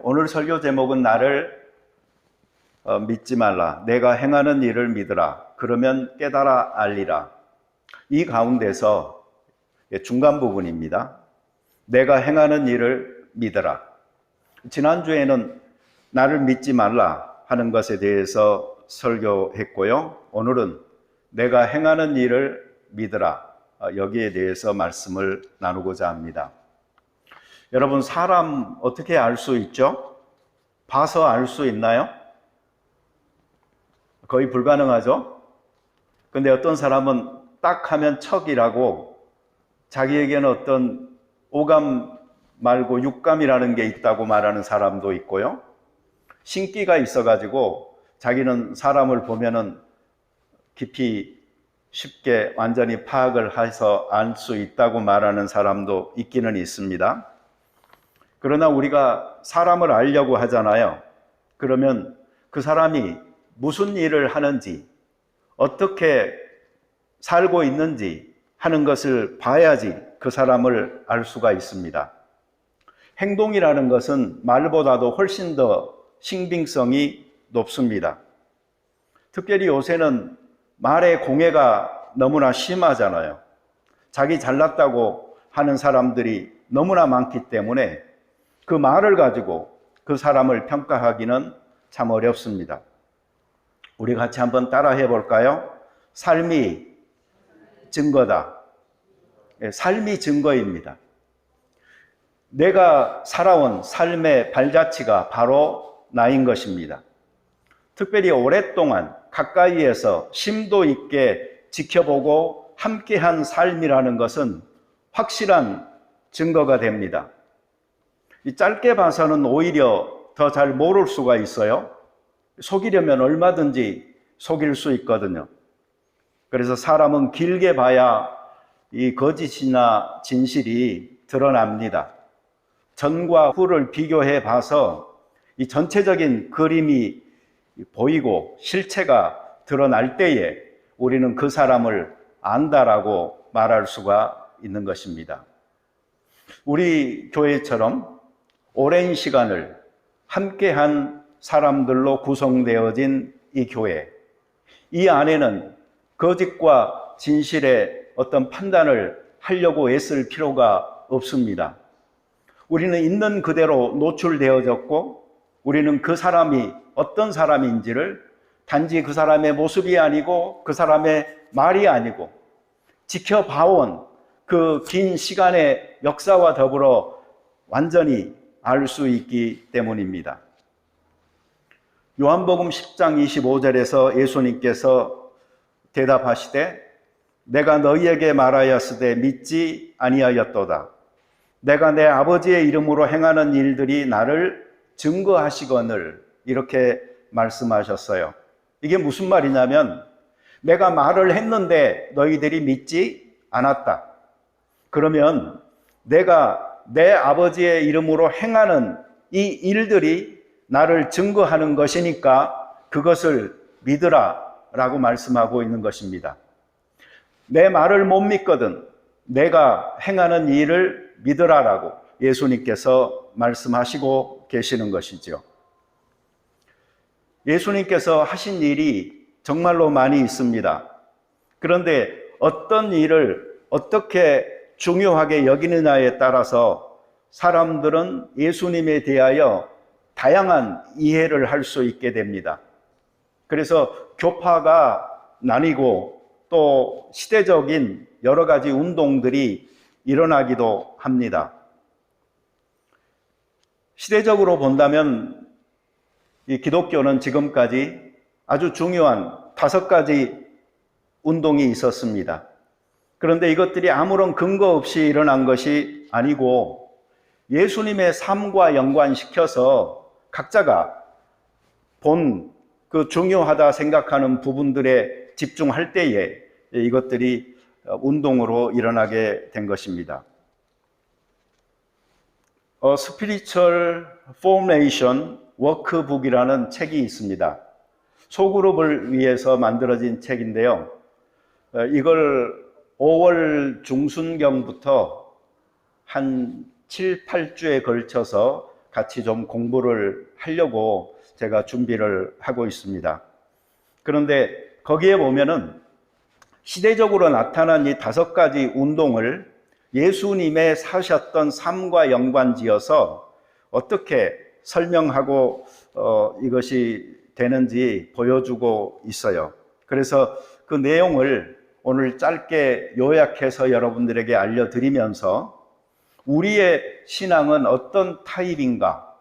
오늘 설교 제목은 나를 믿지 말라. 내가 행하는 일을 믿으라. 그러면 깨달아 알리라. 이 가운데서 중간 부분입니다. 내가 행하는 일을 믿으라. 지난주에는 나를 믿지 말라 하는 것에 대해서 설교했고요. 오늘은 내가 행하는 일을 믿으라. 여기에 대해서 말씀을 나누고자 합니다. 여러분, 사람 어떻게 알 수 있죠? 봐서 알 수 있나요? 거의 불가능하죠? 근데 어떤 사람은 딱 하면 척이라고 자기에게는 어떤 오감 말고 육감이라는 게 있다고 말하는 사람도 있고요. 신기가 있어가지고 자기는 사람을 보면은 깊이 쉽게 완전히 파악을 해서 알 수 있다고 말하는 사람도 있기는 있습니다. 그러나 우리가 사람을 알려고 하잖아요. 그러면 그 사람이 무슨 일을 하는지, 어떻게 살고 있는지 하는 것을 봐야지 그 사람을 알 수가 있습니다. 행동이라는 것은 말보다도 훨씬 더 신빙성이 높습니다. 특별히 요새는 말의 공해가 너무나 심하잖아요. 자기 잘났다고 하는 사람들이 너무나 많기 때문에 그 말을 가지고 그 사람을 평가하기는 참 어렵습니다. 우리 같이 한번 따라 해볼까요? 삶이 증거다. 삶이 증거입니다. 내가 살아온 삶의 발자취가 바로 나인 것입니다. 특별히 오랫동안 가까이에서 심도 있게 지켜보고 함께한 삶이라는 것은 확실한 증거가 됩니다. 짧게 봐서는 오히려 더 잘 모를 수가 있어요. 속이려면 얼마든지 속일 수 있거든요. 그래서 사람은 길게 봐야 이 거짓이나 진실이 드러납니다. 전과 후를 비교해 봐서 이 전체적인 그림이 보이고 실체가 드러날 때에 우리는 그 사람을 안다라고 말할 수가 있는 것입니다. 우리 교회처럼 오랜 시간을 함께한 사람들로 구성되어진 이 교회, 이 안에는 거짓과 진실의 어떤 판단을 하려고 애쓸 필요가 없습니다. 우리는 있는 그대로 노출되어졌고, 우리는 그 사람이 어떤 사람인지를 단지 그 사람의 모습이 아니고 그 사람의 말이 아니고 지켜봐온 그 긴 시간의 역사와 더불어 완전히 알 수 있기 때문입니다. 요한복음 10장 25절에서 예수님께서 대답하시되 내가 너희에게 말하였으되 믿지 아니하였도다. 내가 내 아버지의 이름으로 행하는 일들이 나를 증거하시거늘, 이렇게 말씀하셨어요. 이게 무슨 말이냐면 내가 말을 했는데 너희들이 믿지 않았다. 그러면 내가 내 아버지의 이름으로 행하는 이 일들이 나를 증거하는 것이니까 그것을 믿으라 라고 말씀하고 있는 것입니다. 내 말을 못 믿거든 내가 행하는 일을 믿으라라고 예수님께서 말씀하시고 계시는 것이죠. 예수님께서 하신 일이 정말로 많이 있습니다. 그런데 어떤 일을 어떻게 중요하게 여기느냐에 따라서 사람들은 예수님에 대하여 다양한 이해를 할 수 있게 됩니다. 그래서 교파가 나뉘고 또 시대적인 여러 가지 운동들이 일어나기도 합니다. 시대적으로 본다면 이 기독교는 지금까지 아주 중요한 5가지 운동이 있었습니다. 그런데 이것들이 아무런 근거 없이 일어난 것이 아니고 예수님의 삶과 연관시켜서 각자가 본 그 중요하다 생각하는 부분들에 집중할 때에 이것들이 운동으로 일어나게 된 것입니다. Spiritual Formation Workbook이라는 책이 있습니다. 소그룹을 위해서 만들어진 책인데요. 이걸 5월 중순경부터 한 7, 8주에 걸쳐서 같이 좀 공부를 하려고 제가 준비를 하고 있습니다. 그런데 거기에 보면은 시대적으로 나타난 이 5가지 운동을 예수님의 사셨던 삶과 연관지어서 어떻게 설명하고 이것이 되는지 보여주고 있어요. 그래서 그 내용을 오늘 짧게 요약해서 여러분들에게 알려드리면서 우리의 신앙은 어떤 타입인가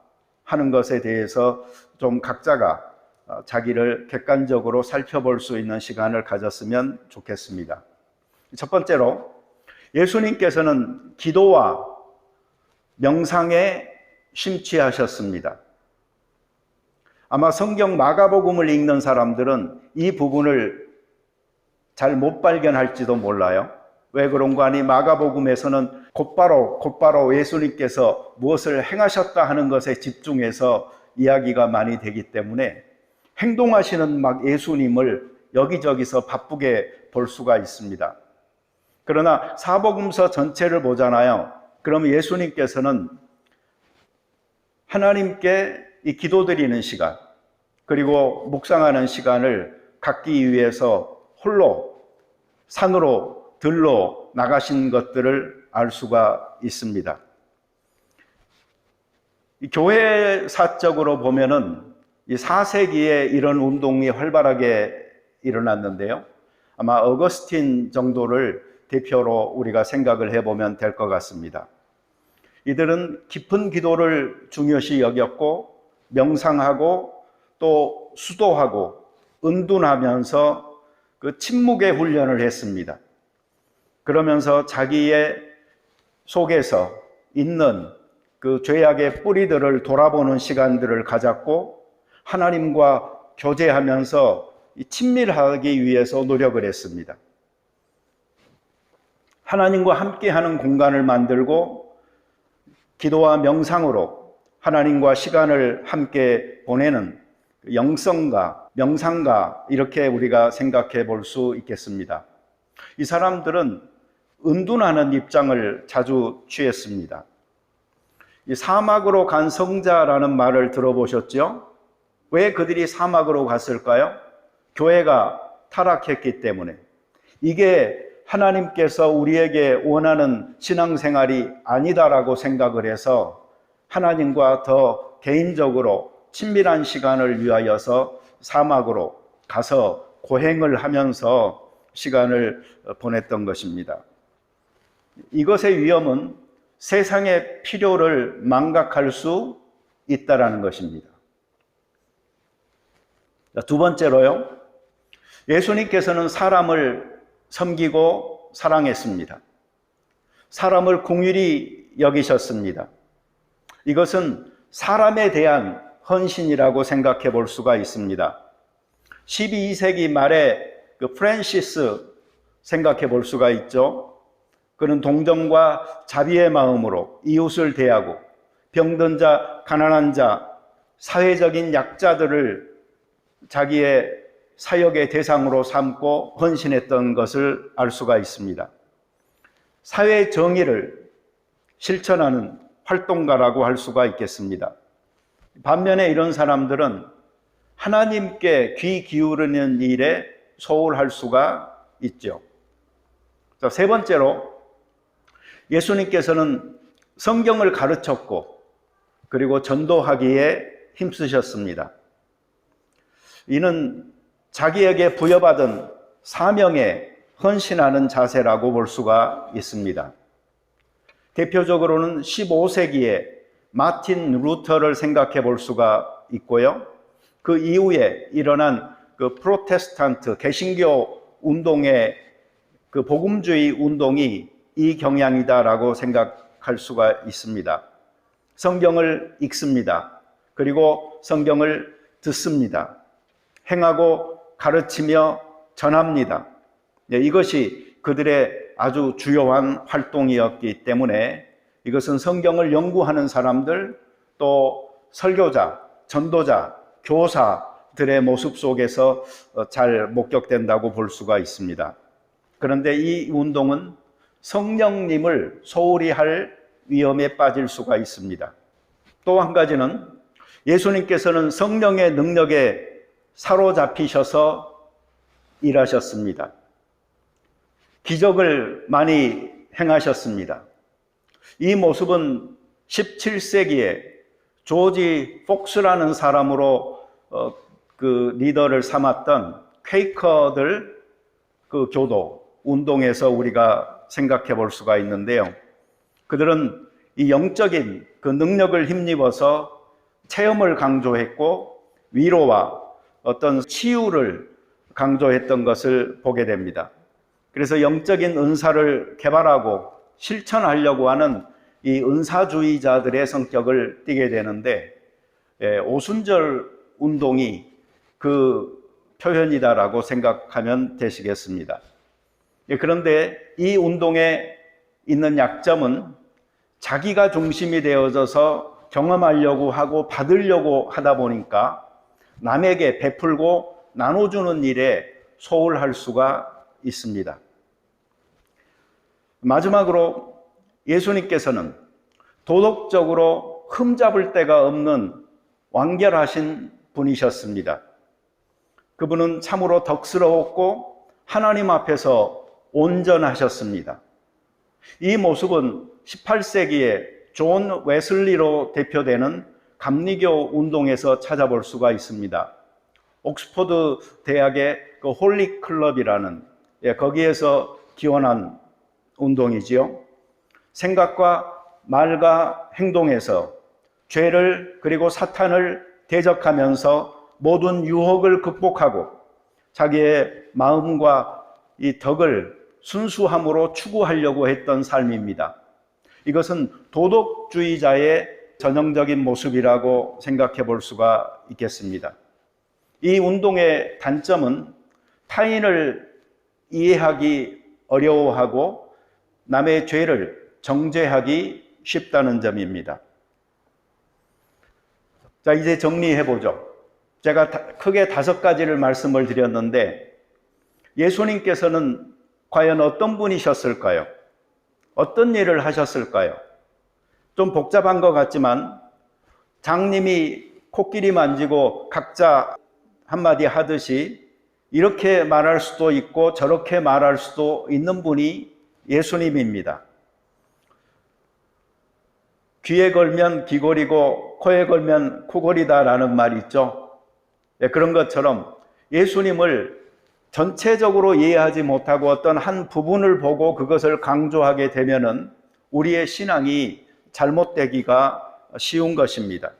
하는 것에 대해서 좀 각자가 자기를 객관적으로 살펴볼 수 있는 시간을 가졌으면 좋겠습니다. 첫 번째로 예수님께서는 기도와 명상에 심취하셨습니다. 아마 성경 마가복음을 읽는 사람들은 이 부분을 잘 못 발견할지도 몰라요. 왜 그런가 하니 마가복음에서는 곧바로 예수님께서 무엇을 행하셨다 하는 것에 집중해서 이야기가 많이 되기 때문에 행동하시는 막 예수님을 여기저기서 바쁘게 볼 수가 있습니다. 그러나 사복음서 전체를 보잖아요. 그럼 예수님께서는 하나님께 이 기도드리는 시간, 그리고 묵상하는 시간을 갖기 위해서 홀로 산으로 들로 나가신 것들을 알 수가 있습니다. 교회사적으로 보면은 이 4세기에 이런 운동이 활발하게 일어났는데요. 아마 어거스틴 정도를 대표로 우리가 생각을 해보면 될 것 같습니다. 이들은 깊은 기도를 중요시 여겼고 명상하고 또 수도하고 은둔하면서 그 침묵의 훈련을 했습니다. 그러면서 자기의 속에서 있는 그 죄악의 뿌리들을 돌아보는 시간들을 가졌고 하나님과 교제하면서 친밀하기 위해서 노력을 했습니다. 하나님과 함께하는 공간을 만들고 기도와 명상으로 하나님과 시간을 함께 보내는 영성가, 명상가 이렇게 우리가 생각해 볼 수 있겠습니다. 이 사람들은 은둔하는 입장을 자주 취했습니다. 이 사막으로 간 성자라는 말을 들어보셨죠? 왜 그들이 사막으로 갔을까요? 교회가 타락했기 때문에. 이게 하나님께서 우리에게 원하는 신앙생활이 아니다라고 생각을 해서 하나님과 더 개인적으로 친밀한 시간을 위하여서 사막으로 가서 고행을 하면서 시간을 보냈던 것입니다. 이것의 위험은 세상의 필요를 망각할 수 있다라는 것입니다. 두 번째로요, 예수님께서는 사람을 섬기고 사랑했습니다. 사람을 긍휼히 여기셨습니다. 이것은 사람에 대한 헌신이라고 생각해 볼 수가 있습니다. 12세기 말에 그 프란시스 생각해 볼 수가 있죠. 그는 동정과 자비의 마음으로 이웃을 대하고 병든 자, 가난한 자, 사회적인 약자들을 자기의 사역의 대상으로 삼고 헌신했던 것을 알 수가 있습니다. 사회 정의를 실천하는 활동가라고 할 수가 있겠습니다. 반면에 이런 사람들은 하나님께 귀 기울이는 일에 소홀할 수가 있죠. 자, 세 번째로 예수님께서는 성경을 가르쳤고 그리고 전도하기에 힘쓰셨습니다. 이는 자기에게 부여받은 사명에 헌신하는 자세라고 볼 수가 있습니다. 대표적으로는 15세기에 마틴 루터를 생각해 볼 수가 있고요. 그 이후에 일어난 그 프로테스탄트 개신교 운동의 그 복음주의 운동이 이 경향이다라고 생각할 수가 있습니다. 성경을 읽습니다. 그리고 성경을 듣습니다. 행하고 가르치며 전합니다. 이것이 그들의 아주 주요한 활동이었기 때문에 이것은 성경을 연구하는 사람들, 또 설교자, 전도자, 교사들의 모습 속에서 잘 목격된다고 볼 수가 있습니다. 그런데 이 운동은 성령님을 소홀히 할 위험에 빠질 수가 있습니다. 또 한 가지는 예수님께서는 성령의 능력에 사로잡히셔서 일하셨습니다. 기적을 많이 행하셨습니다. 이 모습은 17세기에 조지 폭스라는 사람으로 그 리더를 삼았던 퀘이커들 그 교도 운동에서 우리가 생각해 볼 수가 있는데요. 그들은 이 영적인 그 능력을 힘입어서 체험을 강조했고 위로와 어떤 치유를 강조했던 것을 보게 됩니다. 그래서 영적인 은사를 개발하고 실천하려고 하는 이 은사주의자들의 성격을 띠게 되는데 오순절 운동이 그 표현이다라고 생각하면 되시겠습니다. 그런데 이 운동에 있는 약점은 자기가 중심이 되어져서 경험하려고 하고 받으려고 하다 보니까 남에게 베풀고 나눠주는 일에 소홀할 수가 있습니다. 마지막으로 예수님께서는 도덕적으로 흠잡을 데가 없는 완결하신 분이셨습니다. 그분은 참으로 덕스러웠고 하나님 앞에서 온전하셨습니다. 이 모습은 18세기에 존 웨슬리로 대표되는 감리교 운동에서 찾아볼 수가 있습니다. 옥스퍼드 대학의 그 홀리 클럽이라는 거기에서 기원한 운동이지요. 생각과 말과 행동에서 죄를 그리고 사탄을 대적하면서 모든 유혹을 극복하고 자기의 마음과 이 덕을 순수함으로 추구하려고 했던 삶입니다. 이것은 도덕주의자의 전형적인 모습이라고 생각해 볼 수가 있겠습니다. 이 운동의 단점은 타인을 이해하기 어려워하고 남의 죄를 정죄하기 쉽다는 점입니다. 자, 이제 정리해 보죠. 제가 크게 5가지를 말씀을 드렸는데 예수님께서는 과연 어떤 분이셨을까요? 어떤 일을 하셨을까요? 좀 복잡한 것 같지만 장님이 코끼리 만지고 각자 한마디 하듯이 이렇게 말할 수도 있고 저렇게 말할 수도 있는 분이 예수님입니다. 귀에 걸면 귀걸이고 코에 걸면 코걸이다라는 말이 있죠. 그런 것처럼 예수님을 전체적으로 이해하지 못하고 어떤 한 부분을 보고 그것을 강조하게 되면은 우리의 신앙이 잘못되기가 쉬운 것입니다.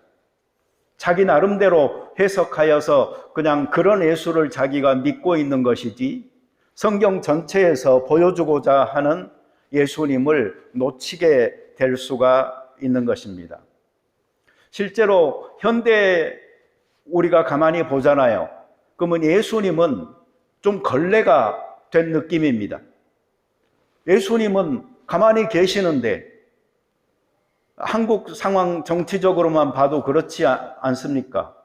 자기 나름대로 해석하여서 그냥 그런 예수를 자기가 믿고 있는 것이지 성경 전체에서 보여주고자 하는 예수님을 놓치게 될 수가 있는 것입니다. 실제로 현대에 우리가 가만히 보잖아요. 그러면 예수님은 좀 걸레가 된 느낌입니다. 예수님은 가만히 계시는데 한국 상황 정치적으로만 봐도 그렇지 않습니까?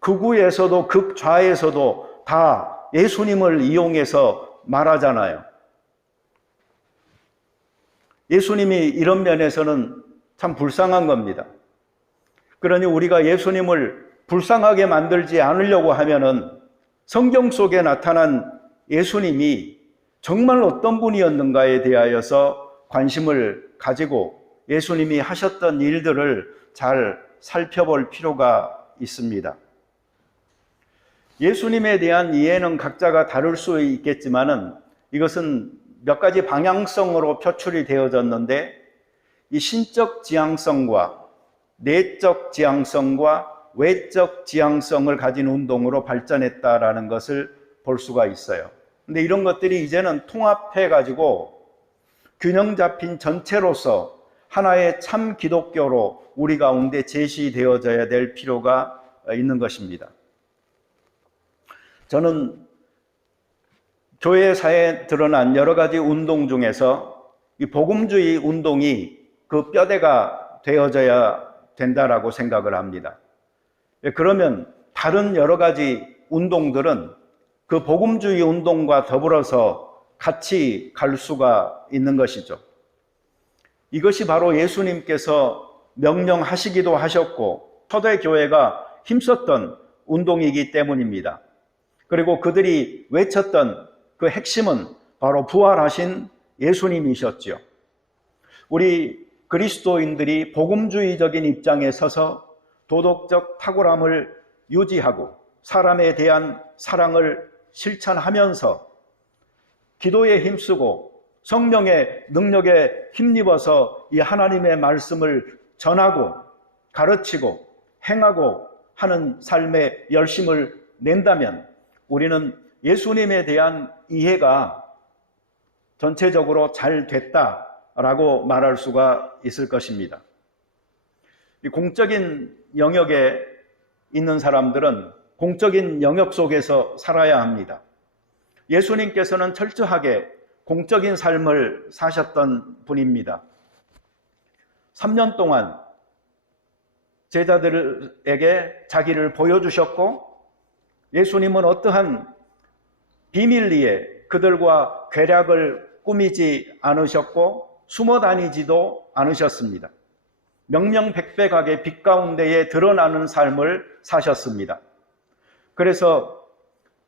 극우에서도 극좌에서도 다 예수님을 이용해서 말하잖아요. 예수님이 이런 면에서는 참 불쌍한 겁니다. 그러니 우리가 예수님을 불쌍하게 만들지 않으려고 하면은 성경 속에 나타난 예수님이 정말 어떤 분이었는가에 대하여서 관심을 가지고 예수님이 하셨던 일들을 잘 살펴볼 필요가 있습니다. 예수님에 대한 이해는 각자가 다를 수 있겠지만은 이것은 몇 가지 방향성으로 표출이 되어졌는데 이 신적 지향성과 내적 지향성과 외적 지향성을 가진 운동으로 발전했다라는 것을 볼 수가 있어요. 근데 이런 것들이 이제는 통합해가지고 균형 잡힌 전체로서 하나의 참 기독교로 우리 가운데 제시되어져야 될 필요가 있는 것입니다. 저는 교회사에 드러난 여러 가지 운동 중에서 이 복음주의 운동이 그 뼈대가 되어져야 된다라고 생각을 합니다. 그러면 다른 여러 가지 운동들은 그 복음주의 운동과 더불어서 같이 갈 수가 있는 것이죠. 이것이 바로 예수님께서 명령하시기도 하셨고 초대교회가 힘썼던 운동이기 때문입니다. 그리고 그들이 외쳤던 그 핵심은 바로 부활하신 예수님이셨죠. 우리 그리스도인들이 복음주의적인 입장에 서서 도덕적 탁월함을 유지하고 사람에 대한 사랑을 실천하면서 기도에 힘쓰고 성령의 능력에 힘입어서 이 하나님의 말씀을 전하고 가르치고 행하고 하는 삶에 열심을 낸다면 우리는 예수님에 대한 이해가 전체적으로 잘 됐다라고 말할 수가 있을 것입니다. 이 공적인 영역에 있는 사람들은 공적인 영역 속에서 살아야 합니다. 예수님께서는 철저하게 공적인 삶을 사셨던 분입니다. 3년 동안 제자들에게 자기를 보여주셨고 예수님은 어떠한 비밀리에 그들과 괴략을 꾸미지 않으셨고 숨어 다니지도 않으셨습니다. 명명백백하게 빛 가운데에 드러나는 삶을 사셨습니다. 그래서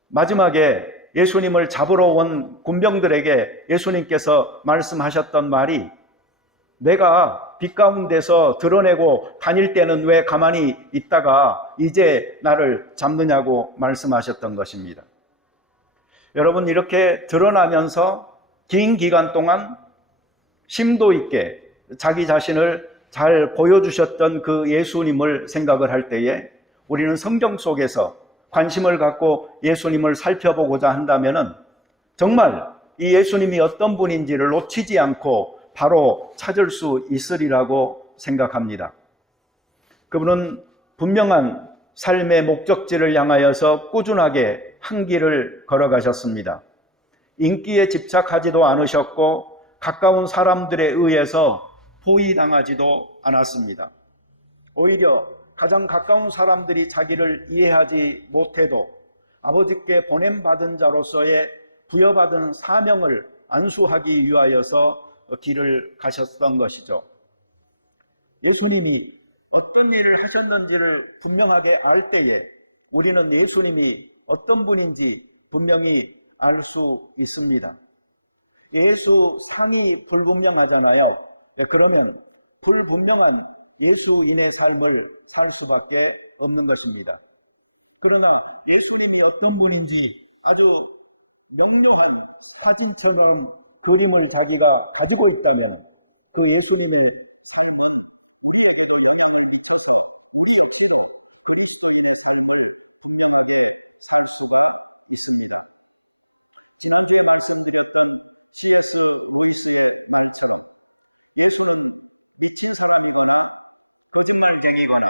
마지막에 예수님을 잡으러 온 군병들에게 예수님께서 말씀하셨던 말이 내가 빛 가운데서 드러내고 다닐 때는 왜 가만히 있다가 이제 나를 잡느냐고 말씀하셨던 것입니다. 여러분, 이렇게 드러나면서 긴 기간 동안 심도 있게 자기 자신을 잘 보여주셨던 그 예수님을 생각을 할 때에 우리는 성경 속에서 관심을 갖고 예수님을 살펴보고자 한다면 정말 이 예수님이 어떤 분인지를 놓치지 않고 바로 찾을 수 있으리라고 생각합니다. 그분은 분명한 삶의 목적지를 향하여서 꾸준하게 한 길을 걸어가셨습니다. 인기에 집착하지도 않으셨고 가까운 사람들에 의해서 포위당하지도 않았습니다. 오히려 가장 가까운 사람들이 자기를 이해하지 못해도 아버지께 보냄받은 자로서의 부여받은 사명을 안수하기 위하여서 길을 가셨던 것이죠. 예수님이 어떤 일을 하셨는지를 분명하게 알 때에 우리는 예수님이 어떤 분인지 분명히 알 수 있습니다. 예수 상이 불분명하잖아요. 그러면 불분명한 예수인의 삶을 살 수밖에 없는 것입니다. 그러나 예수님이 어떤 분인지 아주 명료한 사진처럼 그림을 자기가 가지고 있다면 그 예수님이 거짓말쟁이거나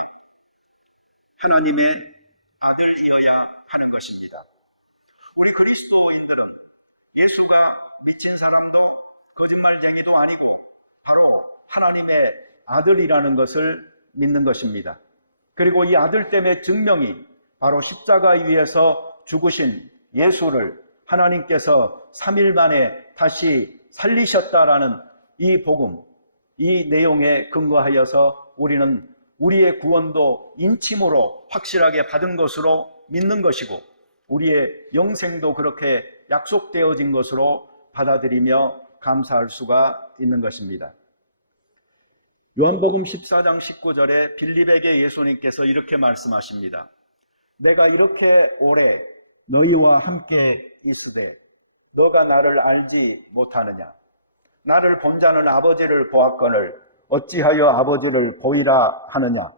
하나님의 아들이어야 하는 것입니다. 우리 그리스도인들은 예수가 미친 사람도 거짓말쟁이도 아니고 바로 하나님의 아들이라는 것을 믿는 것입니다. 그리고 이 아들 때문에 증명이 바로 십자가 위에서 죽으신 예수를 하나님께서 3일 만에 다시 살리셨다라는 이 복음, 이 내용에 근거하여서 우리는 우리의 구원도 인침으로 확실하게 받은 것으로 믿는 것이고 우리의 영생도 그렇게 약속되어진 것으로 받아들이며 감사할 수가 있는 것입니다. 요한복음 14장 19절에 빌립에게 예수님께서 이렇게 말씀하십니다. 내가 이렇게 오래 너희와 함께 있으되 너가 나를 알지 못하느냐? 나를 본 자는 아버지를 보았거늘 어찌하여 아버지를 보이라 하느냐?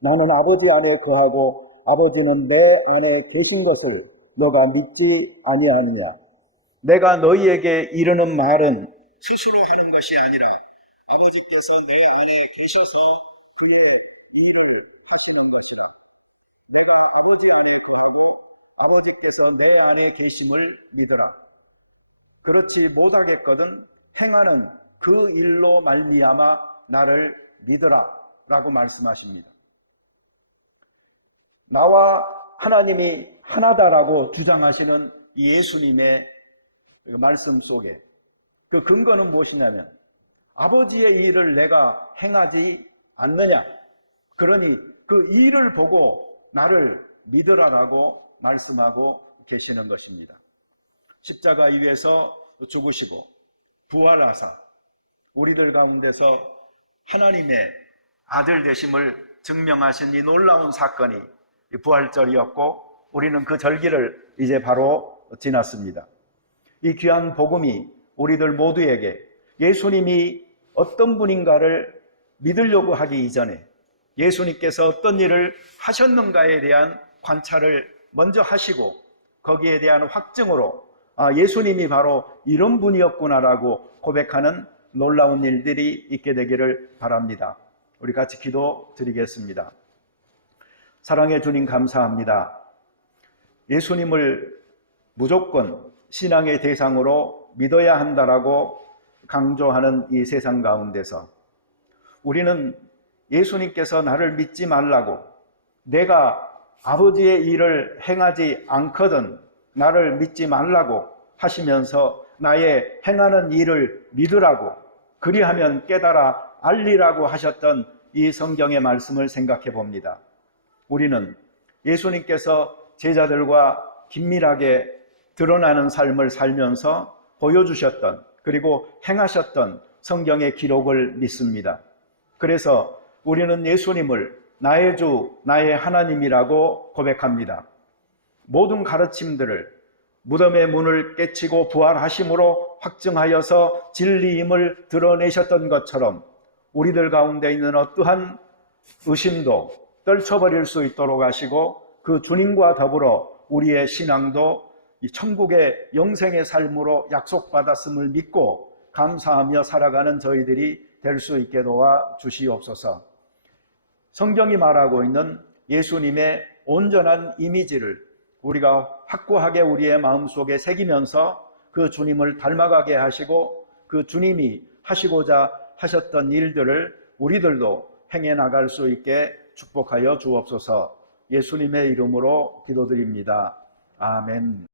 나는 아버지 안에 거하고 아버지는 내 안에 계신 것을 너가 믿지 아니하느냐? 내가 너희에게 이르는 말은 스스로 하는 것이 아니라 아버지께서 내 안에 계셔서 그의 일을 하시는 것이라. 내가 아버지 안에 거하고 아버지께서 내 안에 계심을 믿으라. 그렇지 못하겠거든 행하는 그 일로 말미암아 나를 믿으라 라고 말씀하십니다. 나와 하나님이 하나다라고 주장하시는 이 예수님의 말씀 속에 그 근거는 무엇이냐면 아버지의 일을 내가 행하지 않느냐? 그러니 그 일을 보고 나를 믿으라라고 말씀하고 계시는 것입니다. 십자가 위에서 죽으시고 부활하사 우리들 가운데서 하나님의 아들 되심을 증명하신 이 놀라운 사건이 부활절이었고, 우리는 그 절기를 이제 바로 지났습니다. 이 귀한 복음이 우리들 모두에게 예수님이 어떤 분인가를 믿으려고 하기 이전에 예수님께서 어떤 일을 하셨는가에 대한 관찰을 먼저 하시고, 거기에 대한 확증으로 예수님이 바로 이런 분이었구나라고 고백하는 놀라운 일들이 있게 되기를 바랍니다. 우리 같이 기도 드리겠습니다. 사랑해 주님, 감사합니다. 예수님을 무조건 신앙의 대상으로 믿어야 한다라고 강조하는 이 세상 가운데서 우리는 예수님께서 나를 믿지 말라고, 내가 아버지의 일을 행하지 않거든 나를 믿지 말라고 하시면서 나의 행하는 일을 믿으라고, 그리하면 깨달아 알리라고 하셨던 이 성경의 말씀을 생각해 봅니다. 우리는 예수님께서 제자들과 긴밀하게 드러나는 삶을 살면서 보여주셨던, 그리고 행하셨던 성경의 기록을 믿습니다. 그래서 우리는 예수님을 나의 주, 나의 하나님이라고 고백합니다. 모든 가르침들을 무덤의 문을 깨치고 부활하심으로 확증하여서 진리임을 드러내셨던 것처럼 우리들 가운데 있는 어떠한 의심도 떨쳐버릴 수 있도록 하시고, 그 주님과 더불어 우리의 신앙도 이 천국의 영생의 삶으로 약속받았음을 믿고 감사하며 살아가는 저희들이 될 수 있게 도와 주시옵소서. 성경이 말하고 있는 예수님의 온전한 이미지를 우리가 확고하게 우리의 마음속에 새기면서 그 주님을 닮아가게 하시고, 그 주님이 하시고자 하셨던 일들을 우리들도 행해 나갈 수 있게 축복하여 주옵소서. 예수님의 이름으로 기도드립니다. 아멘.